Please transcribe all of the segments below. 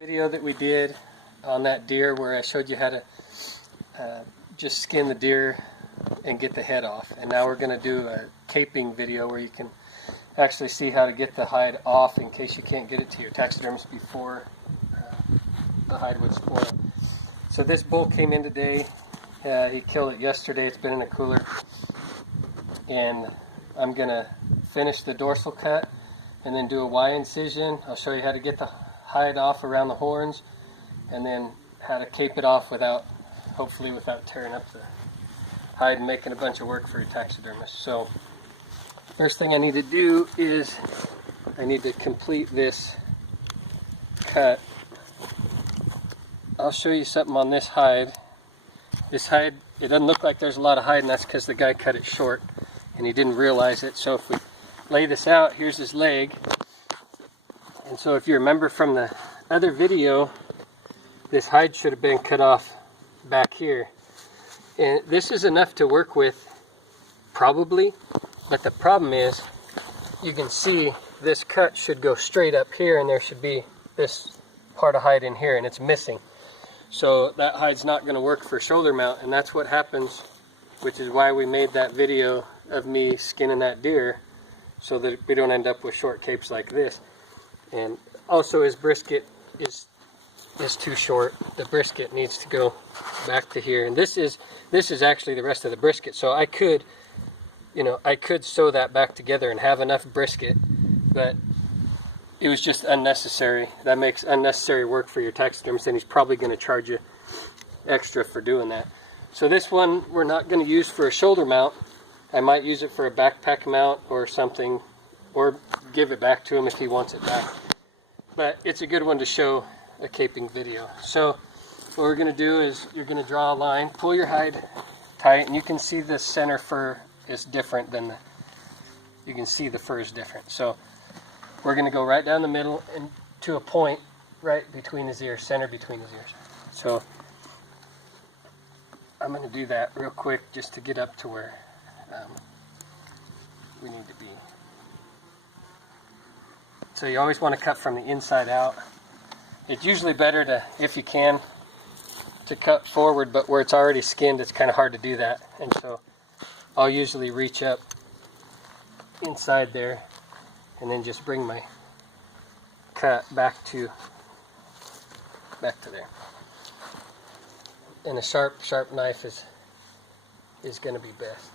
Video that we did on that deer where I showed you how to just skin the deer and get the head off, and now we're going to do a caping video where you can actually see how to get the hide off in case you can't get it to your taxidermist before the hide would spoil. So this bull came in today. He killed it yesterday. It's been in a cooler, and I'm going to finish the dorsal cut and then do a Y incision. I'll show you how to get the hide off around the horns, and then how to cape it off without, hopefully without tearing up the hide and making a bunch of work for your taxidermist. So first thing I need to do is I need to complete this cut. I'll show you something on this hide. This hide, it doesn't look like there's a lot of hide, and that's because the guy cut it short and he didn't realize it. So if we lay this out, here's his leg. And so if you remember from the other video, this hide should have been cut off back here. And this is enough to work with, probably, but the problem is, you can see this cut should go straight up here, and there should be this part of hide in here, and it's missing. So that hide's not going to work for shoulder mount, and that's what happens, which is why we made that video of me skinning that deer, so that we don't end up with short capes like this. And also his brisket is too short. The brisket needs to go back to here, and this is actually the rest of the brisket. So I could, I could sew that back together and have enough brisket, but it was just unnecessary. That makes unnecessary work for your taxidermist, and he's probably going to charge you extra for doing that. So this one we're not going to use for a shoulder mount. I might use it for a backpack mount or something, or give it back to him if he wants it back. But it's a good one to show a caping video. So what we're going to do is you're going to draw a line, pull your hide tight, and you can see the center fur is different than you can see the fur is different. So we're going to go right down the middle and to a point right between his ears, center between his ears. So I'm going to do that real quick just to get up to where we need to be. So you always want to cut from the inside out. It's usually better to, if you can, to cut forward, but where it's already skinned, it's kind of hard to do that. And so I'll usually reach up inside there and then just bring my cut back to there. And a sharp knife is going to be best.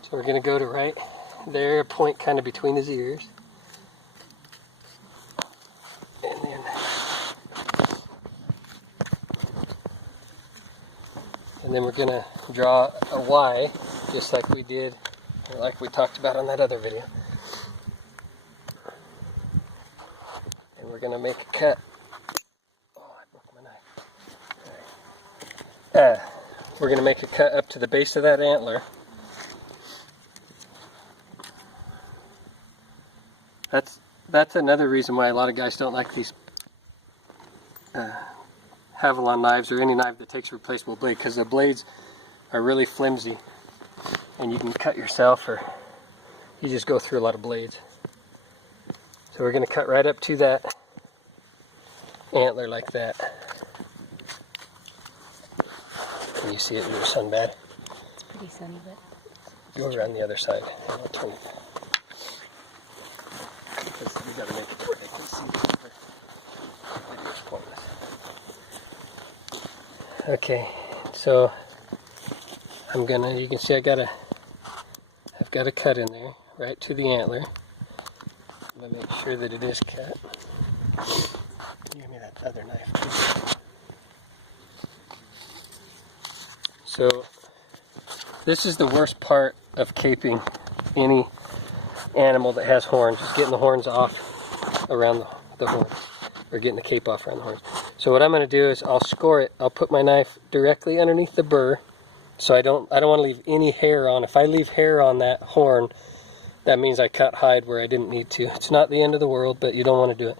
So we're going to go to right there, a point kind of between his ears. And then we're going to draw a Y, just like we did, or like we talked about on that other video. And we're going to make a cut. Oh, I broke my knife. We're going to make a cut up to the base of that antler. That's another reason why a lot of guys don't like these Havalon knives, or any knife that takes a replaceable blade, because the blades are really flimsy and you can cut yourself, or you just go through a lot of blades. So we're going to cut right up to that antler like that. Can you see it in your sun bad? It's pretty sunny, but Go around the other side and I'll turn it. Because we got to make it to where they can see the video's pointless. Okay, so you can see I've got a cut in there, right to the antler. I'm going to make sure that it is cut. Give me that other knife, please. So, this is the worst part of caping any animal that has horns, is getting the horns off around the horns, or getting the cape off around the horns. So what I'm going to do is I'll score it. I'll put my knife directly underneath the burr, So I don't want to leave any hair on. If I leave hair on that horn, that means I cut hide where I didn't need to. It's not the end of the world, but you don't want to do it.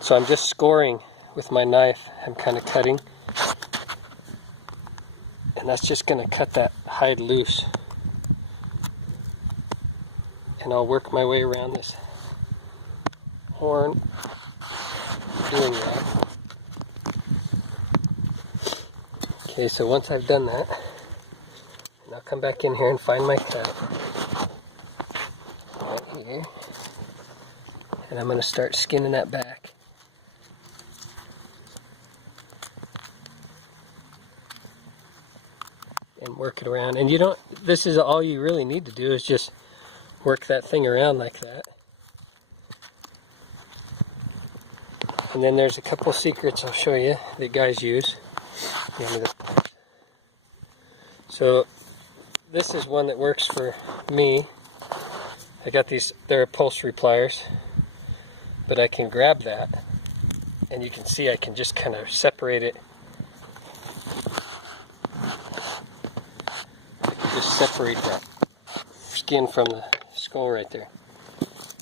So I'm just scoring with my knife. I'm kind of cutting. And that's just going to cut that hide loose. And I'll work my way around this horn doing that. Okay, so once I've done that, I'll come back in here and find my cut. Right here. And I'm going to start skinning that back. And work it around. And you don't, this is all you really need to do is just work that thing around like that. And then there's a couple secrets I'll show you that guys use. So this is one that works for me. I got these, they're upholstery pliers, but I can grab that and you can see I can just kind of separate it. Just separate that skin from the skull right there.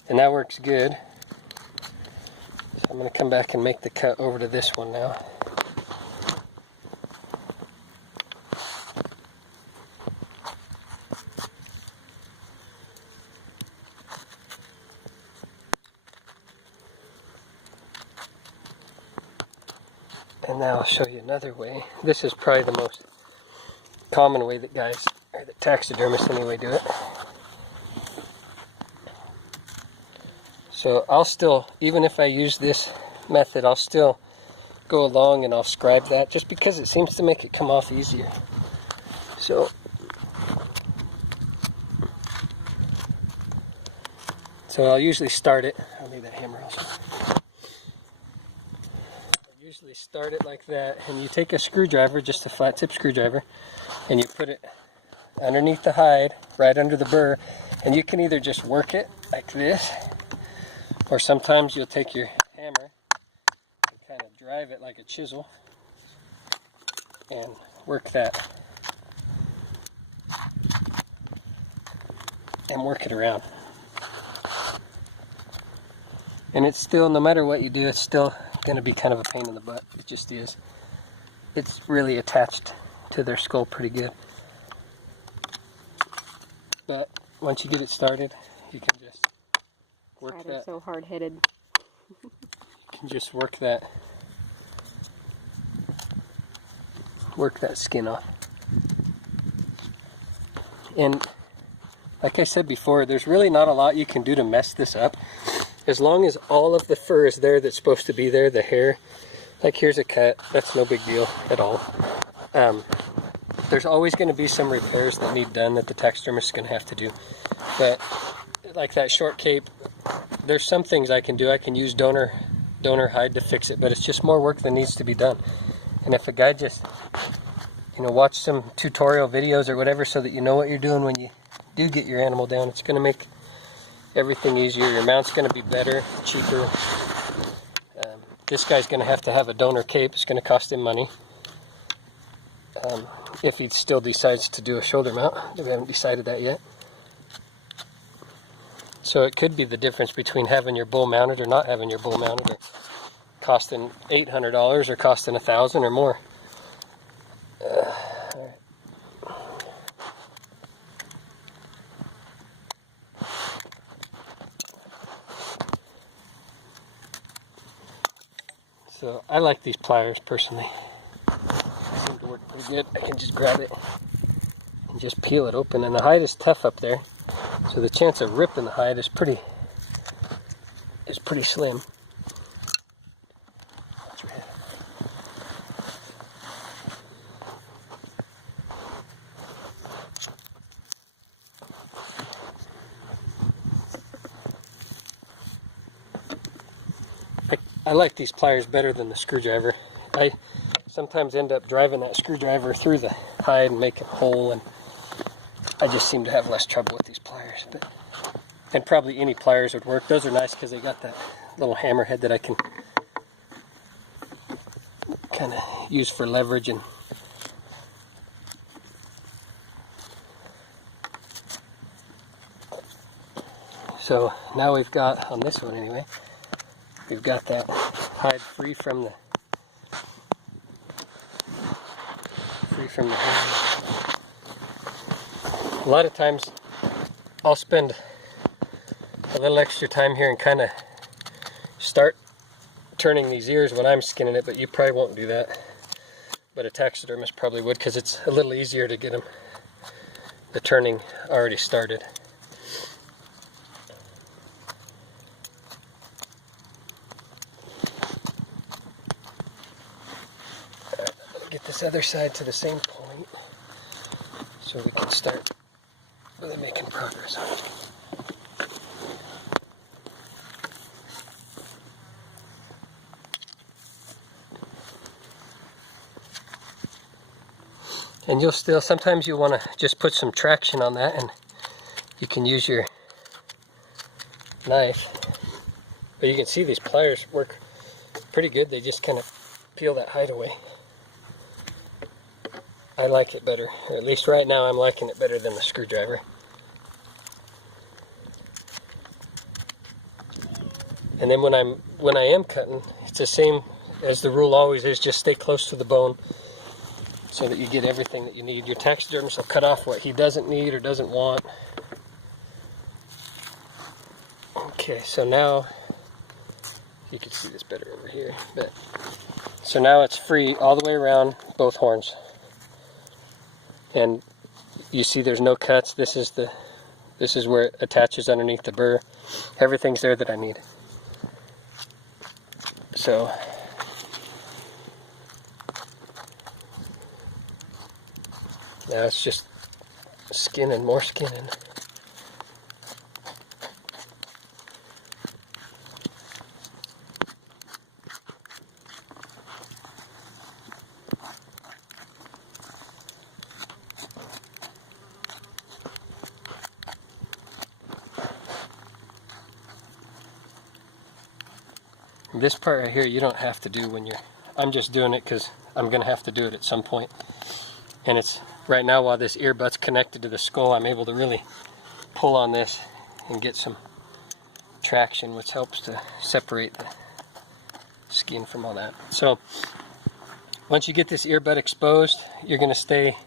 And that works good. So I'm going to come back and make the cut over to this one now. And now I'll show you another way. This is probably the most common way that guys, or that taxidermists anyway, do it. So I'll still, even if I use this method, I'll still go along and I'll scribe that just because it seems to make it come off easier. So I'll usually start it. I'll need that hammer also. I usually start it like that, and you take a screwdriver, just a flat tip screwdriver, and you put it underneath the hide, right under the burr, and you can either just work it like this, or sometimes you'll take your hammer and kind of drive it like a chisel and work that and work it around. And it's still, no matter what you do, it's still going to be kind of a pain in the butt. It just is. It's really attached to their skull pretty good. But once you get it started, you can just work that. So hard-headed. You can just work that skin off. And like I said before, there's really not a lot you can do to mess this up. As long as all of the fur is there that's supposed to be there, the hair, like here's a cut, that's no big deal at all. There's always going to be some repairs that need done that the taxidermist is going to have to do. But like that short cape, there's some things I can do. I can use donor hide to fix it, but it's just more work that needs to be done. And if a guy just, watch some tutorial videos or whatever so that you know what you're doing when you do get your animal down, it's going to make everything easier. Your mount's going to be better, cheaper. This guy's going to have a donor cape. It's going to cost him money. If he still decides to do a shoulder mount. We haven't decided that yet. So it could be the difference between having your bull mounted or not having your bull mounted, or costing $800 or costing $1,000 or more. All right. So I like these pliers personally. They seem to work pretty good. I can just grab it and just peel it open, and the hide is tough up there, so the chance of ripping the hide is pretty slim. That's right. I like these pliers better than the screwdriver. I sometimes end up driving that screwdriver through the hide and make it whole, and I just seem to have less trouble with these pliers. And probably any pliers would work. Those are nice because they got that little hammer head that I can kind of use for leverage and So now we've got, on this one anyway, we've got that hide free from the hair. A lot of times I'll spend a little extra time here and kind of start turning these ears when I'm skinning it, but you probably won't do that. But a taxidermist probably would, because it's a little easier to get them, the turning already started. Get this other side to the same point so we can start really making progress on it. And you'll still, sometimes you want to just put some traction on that, and you can use your knife. But you can see these pliers work pretty good. They just kind of peel that hide away. I like it better. At least right now I'm liking it better than the screwdriver. And then when I am cutting, it's the same as the rule always is, just stay close to the bone so that you get everything that you need. Your taxidermist will cut off what he doesn't need or doesn't want. Okay, so now you can see this better over here. But so now it's free all the way around both horns. And you see there's no cuts. This is where it attaches underneath the burr. Everything's there that I need. So now it's just skinning, more skinning. This part right here you don't have to do when you're, I'm just doing it because I'm going to have to do it at some point. And it's, right now while this ear butt's connected to the skull, I'm able to really pull on this and get some traction, which helps to separate the skin from all that. So once you get this ear butt exposed, you're going to stay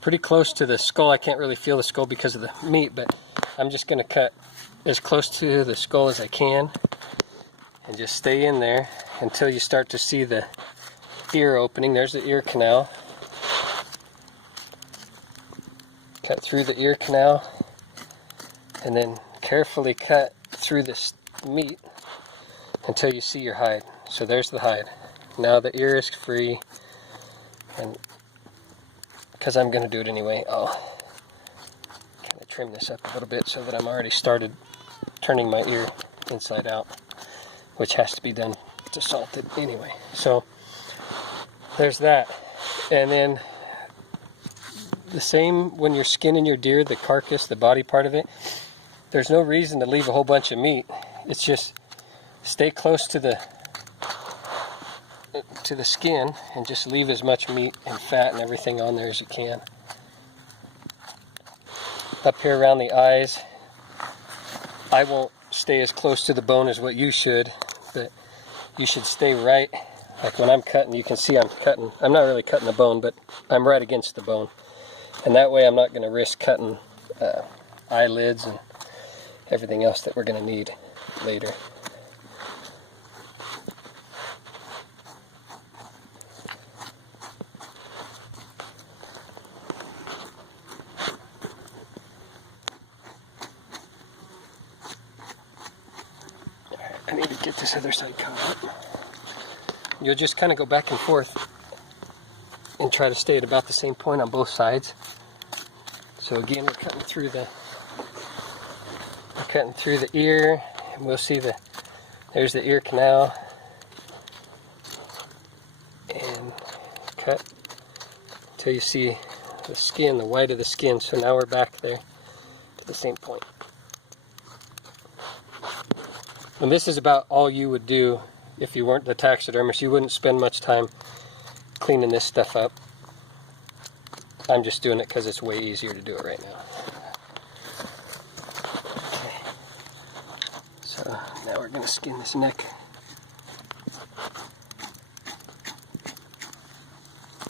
pretty close to the skull. I can't really feel the skull because of the meat, but I'm just going to cut as close to the skull as I can. And just stay in there until you start to see the ear opening. There's the ear canal. Cut through the ear canal and then carefully cut through this meat until you see your hide. So there's the hide. Now the ear is free, and because I'm going to do it anyway, I'll kind of trim this up a little bit so that I'm already started turning my ear inside out, which has to be done to salt it anyway. So there's that. And then the same when you're skinning your deer, the carcass, the body part of it, there's no reason to leave a whole bunch of meat. It's just stay close to the skin and just leave as much meat and fat and everything on there as you can. Up here around the eyes, I won't stay as close to the bone as what you should, but you should stay right, like when I'm cutting, you can see I'm cutting, I'm not really cutting the bone, but I'm right against the bone, and that way I'm not going to risk cutting eyelids and everything else that we're going to need later. I need to get this other side cut up. You'll just kind of go back and forth and try to stay at about the same point on both sides. So again, we're cutting through the ear, and we'll see there's the ear canal, and cut until you see the skin, the white of the skin. So now we're back there to the same point. And this is about all you would do if you weren't the taxidermist. You wouldn't spend much time cleaning this stuff up. I'm just doing it because it's way easier to do it right now. Okay. we're going to skin this neck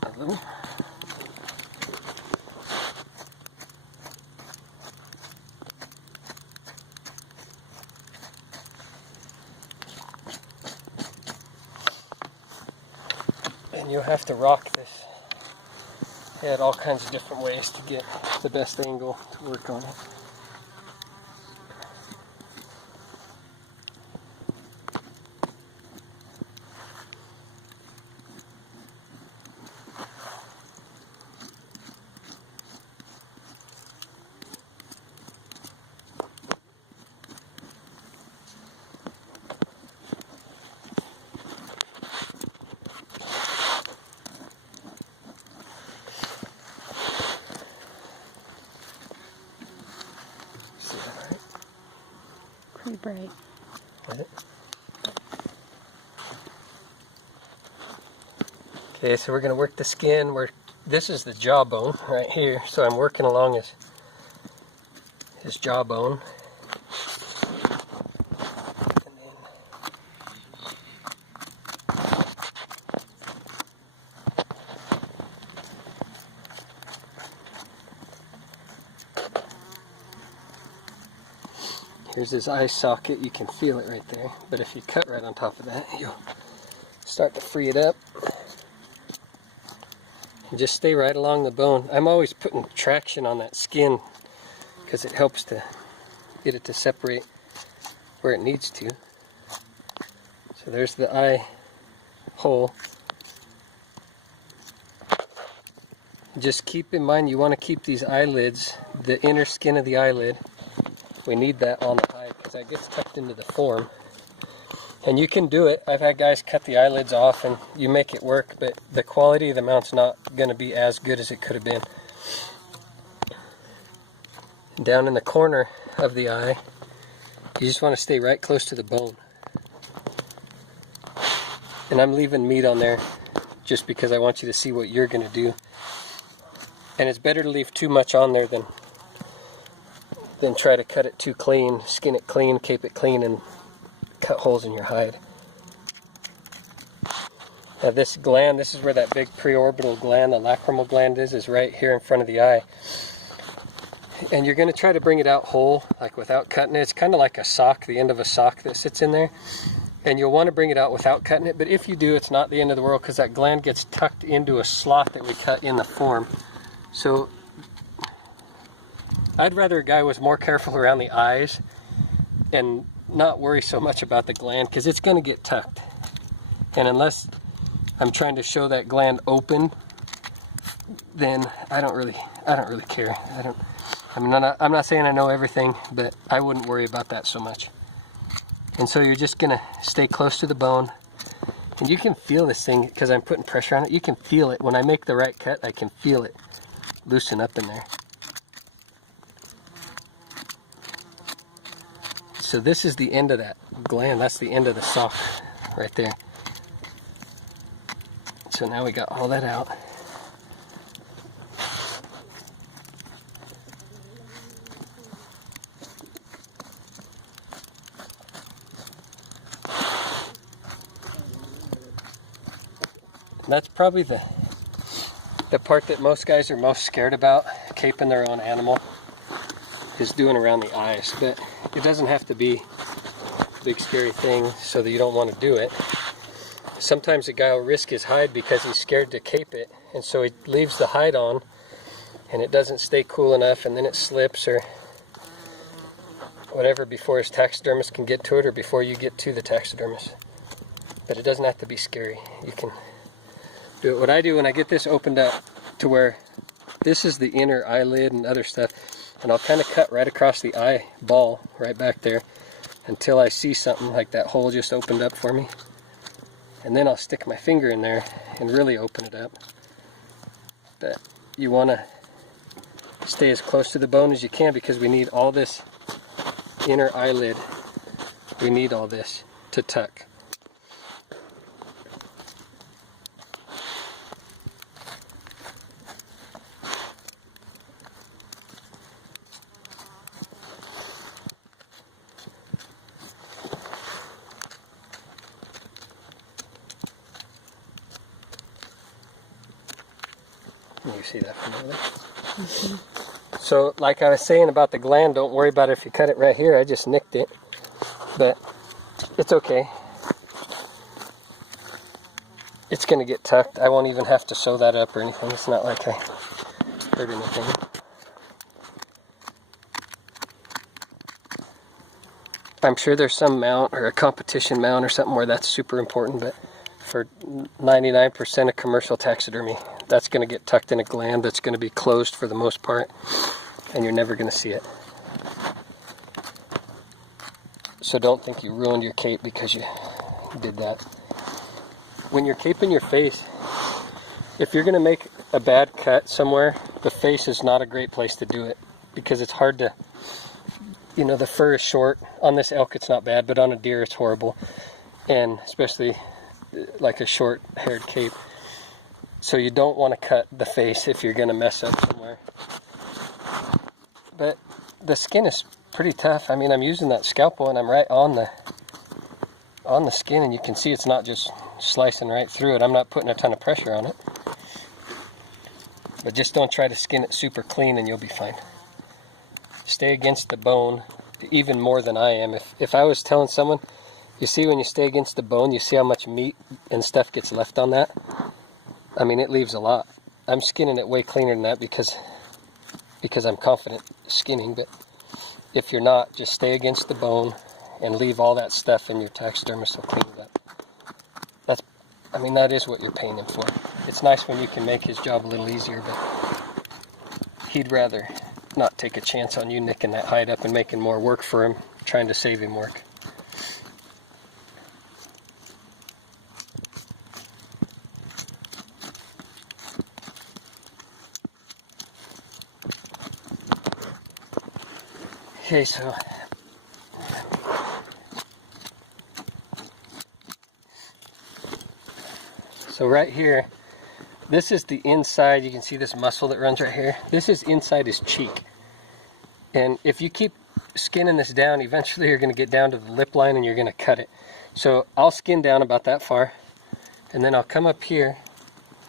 a little. And you'll have to rock this head all kinds of different ways to get the best angle to work on it. Pretty bright. Okay, so we're going to work the skin. This is the jawbone right here, so I'm working along his jawbone. And then here's his eye socket. You can feel it right there, but if you cut right on top of that, you'll start to free it up. And just stay right along the bone. I'm always putting traction on that skin because it helps to get it to separate where it needs to. So there's the eye hole. Just keep in mind you want to keep these eyelids, the inner skin of the eyelid, we need that on the eye because that gets tucked into the form. And you can do it. I've had guys cut the eyelids off and you make it work, but the quality of the mount's not going to be as good as it could have been. Down in the corner of the eye, you just want to stay right close to the bone. And I'm leaving meat on there just because I want you to see what you're going to do. And it's better to leave too much on there than try to cut it too clean, skin it clean, cape it clean, and cut holes in your hide. Now this gland, this is where that big preorbital gland, the lacrimal gland is right here in front of the eye. And you're going to try to bring it out whole, like without cutting it. It's kind of like a sock, the end of a sock that sits in there. And you'll want to bring it out without cutting it, but if you do, it's not the end of the world because that gland gets tucked into a slot that we cut in the form. So I'd rather a guy was more careful around the eyes and not worry so much about the gland because it's going to get tucked. And unless I'm trying to show that gland open, then I don't really care. I'm not saying I know everything, but I wouldn't worry about that so much. And so you're just going to stay close to the bone. And you can feel this thing because I'm putting pressure on it. You can feel it. When I make the right cut, I can feel it loosen up in there. So this is the end of that gland. That's the end of the sock right there. So now we got all that out. And that's probably the part that most guys are most scared about, caping their own animal, is doing around the eyes. But it doesn't have to be a big scary thing so that you don't want to do it. Sometimes a guy will risk his hide because he's scared to cape it, and so he leaves the hide on and it doesn't stay cool enough, and then it slips or whatever before his taxidermist can get to it or before you get to the taxidermist. But it doesn't have to be scary. You can do it. What I do when I get this opened up to where this is the inner eyelid and other stuff, and I'll kind of cut right across the eyeball right back there until I see something like that hole just opened up for me. And then I'll stick my finger in there and really open it up. But you want to stay as close to the bone as you can because we need all this inner eyelid. We need all this to tuck. see that from over there. So, like I was saying about the gland, don't worry about it if you cut it right here. I just nicked it, but it's okay. It's going to get tucked. I won't even have to sew that up or anything. It's not like I hurt anything. I'm sure there's some mount or a competition mount or something where that's super important, but for 99% of commercial taxidermy, that's going to get tucked in a gland that's going to be closed for the most part, and you're never going to see it. So don't think you ruined your cape because you did that. When you're caping your face, if you're going to make a bad cut somewhere, the face is not a great place to do it because it's hard to, you know, the fur is short. On this elk it's not bad, but on a deer it's horrible, and especially like a short haired cape. So you don't want to cut the face if you're going to mess up somewhere. But the skin is pretty tough. I mean, I'm using that scalpel and I'm right on the skin, and you can see it's not just slicing right through it. I'm not putting a ton of pressure on it. But just don't try to skin it super clean and you'll be fine. Stay against the bone even more than I am. If I was telling someone, you see when you stay against the bone, you see how much meat and stuff gets left on that? I mean, it leaves a lot. I'm skinning it way cleaner than that because I'm confident skinning, but if you're not, just stay against the bone and leave all that stuff and your taxidermist will clean it up. That is what you're paying him for. It's nice when you can make his job a little easier, but he'd rather not take a chance on you nicking that hide up and making more work for him, trying to save him work. Okay, so right here, this is the inside. You can see this muscle that runs right here. This is inside his cheek. And if you keep skinning this down, eventually you're going to get down to the lip line and you're going to cut it. So I'll skin down about that far, and then I'll come up here.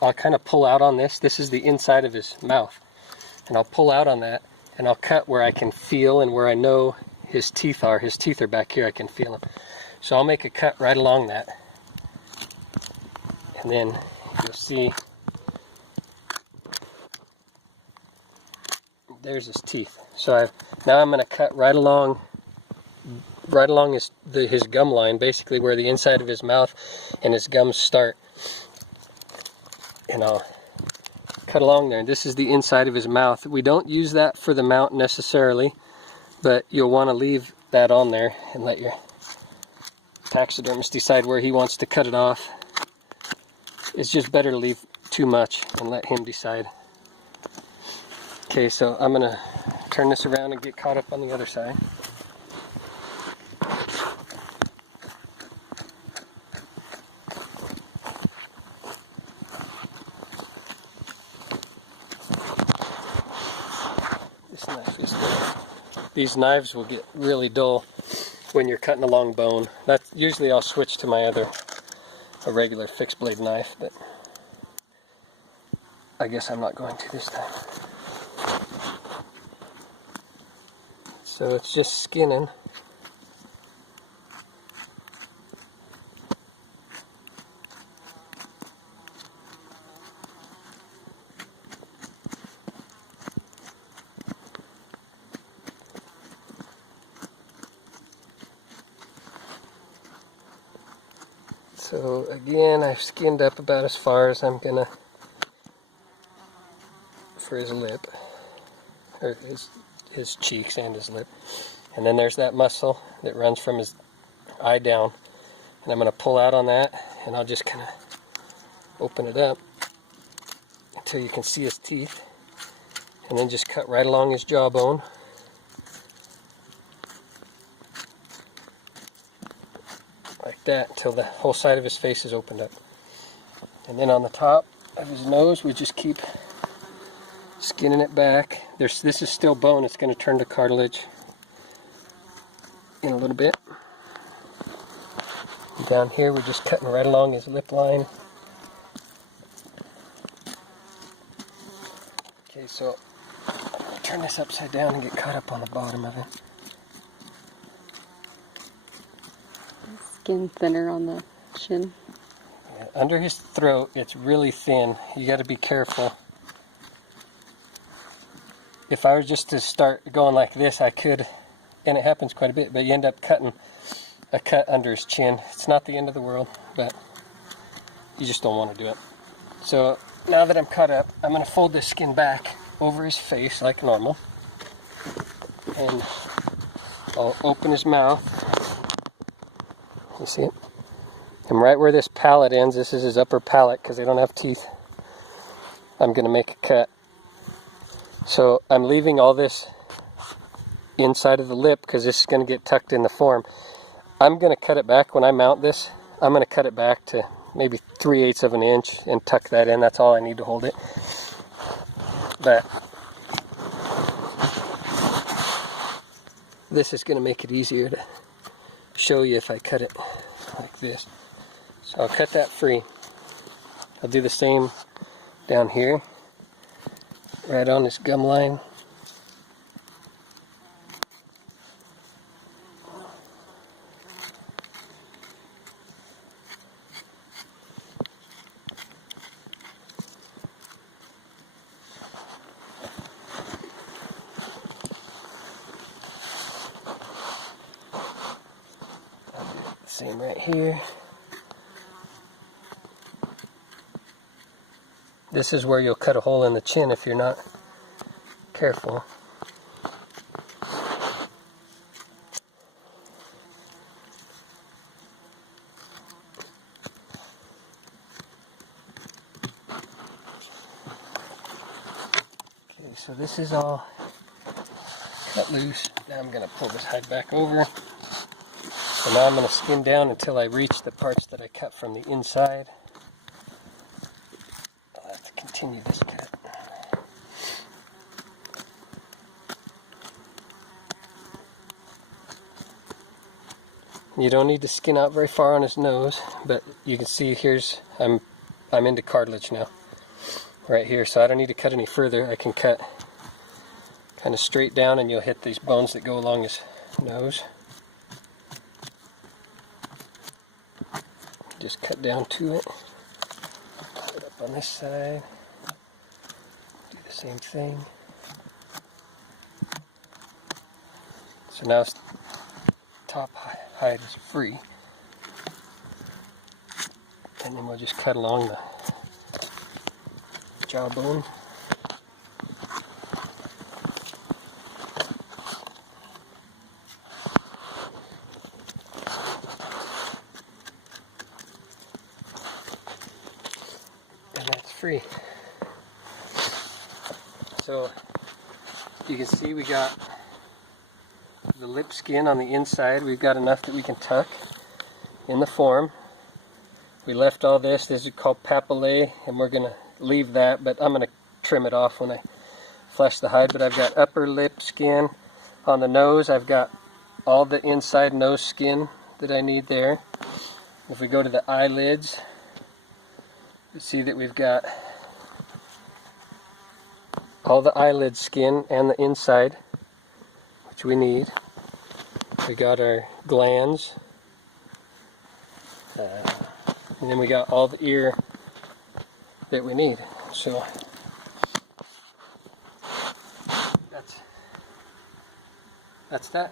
I'll kind of pull out on this. This is the inside of his mouth. And I'll pull out on that, and I'll cut where I can feel and where I know his teeth are. His teeth are back here. I can feel them. So I'll make a cut right along that. And then you'll see there's his teeth. So now I'm going to cut right along his gum line, basically where the inside of his mouth and his gums start. And I'll cut along there. This is the inside of his mouth. We don't use that for the mount necessarily, but you'll want to leave that on there and let your taxidermist decide where he wants to cut it off. It's just better to leave too much and let him decide. Okay, so I'm going to turn this around and get caught up on the other side. This knife is dull. These knives will get really dull when you're cutting a long bone. Usually I'll switch to a regular fixed blade knife, but I guess I'm not going to this time. So it's just skinning. So again, I've skinned up about as far as I'm gonna for his lip, or his cheeks and his lip. And then there's that muscle that runs from his eye down, and I'm gonna pull out on that, and I'll just kind of open it up until you can see his teeth, and then just cut right along his jawbone. Like that, until the whole side of his face is opened up. And then on the top of his nose, we just keep skinning it back. This is still bone. It's going to turn to cartilage in a little bit. And down here, we're just cutting right along his lip line. Okay, so turn this upside down and get caught up on the bottom of it. Skin thinner on the chin. Yeah, under his throat, it's really thin. You got to be careful. If I were just to start going like this, I could, and it happens quite a bit, but you end up cutting a cut under his chin. It's not the end of the world, but you just don't want to do it. So now that I'm cut up, I'm going to fold this skin back over his face like normal. And I'll open his mouth. You see it? And right where this palate ends, this is his upper palate because they don't have teeth, I'm going to make a cut. So I'm leaving all this inside of the lip because this is going to get tucked in the form. I'm going to cut it back when I mount this. I'm going to cut it back to maybe 3/8 of an inch and tuck that in. That's all I need to hold it. But this is going to make it easier to show you if I cut it like this. So I'll cut that free. I'll do the same down here, right on this gum line. Same right here. This is where you'll cut a hole in the chin if you're not careful. Okay, so this is all cut loose. Now I'm going to pull this hide back over. So now I'm going to skin down until I reach the parts that I cut from the inside. I'll have to continue this cut. You don't need to skin out very far on his nose, but you can see here's, I'm into cartilage now, right here, so I don't need to cut any further. I can cut kind of straight down and you'll hit these bones that go along his nose. Just cut down to it. Put it up on this side. Do the same thing. So now his top hide is free. And then we'll just cut along the jawbone. Free. So you can see we got the lip skin on the inside. We've got enough that we can tuck in the form. We left all this. This is called papillae, and we're going to leave that, but I'm going to trim it off when I flesh the hide. But I've got upper lip skin on the nose. I've got all the inside nose skin that I need there. If we go to the eyelids, you see that we've got all the eyelid skin and the inside, which we need. We got our glands, and then we got all the ear that we need. So that's that.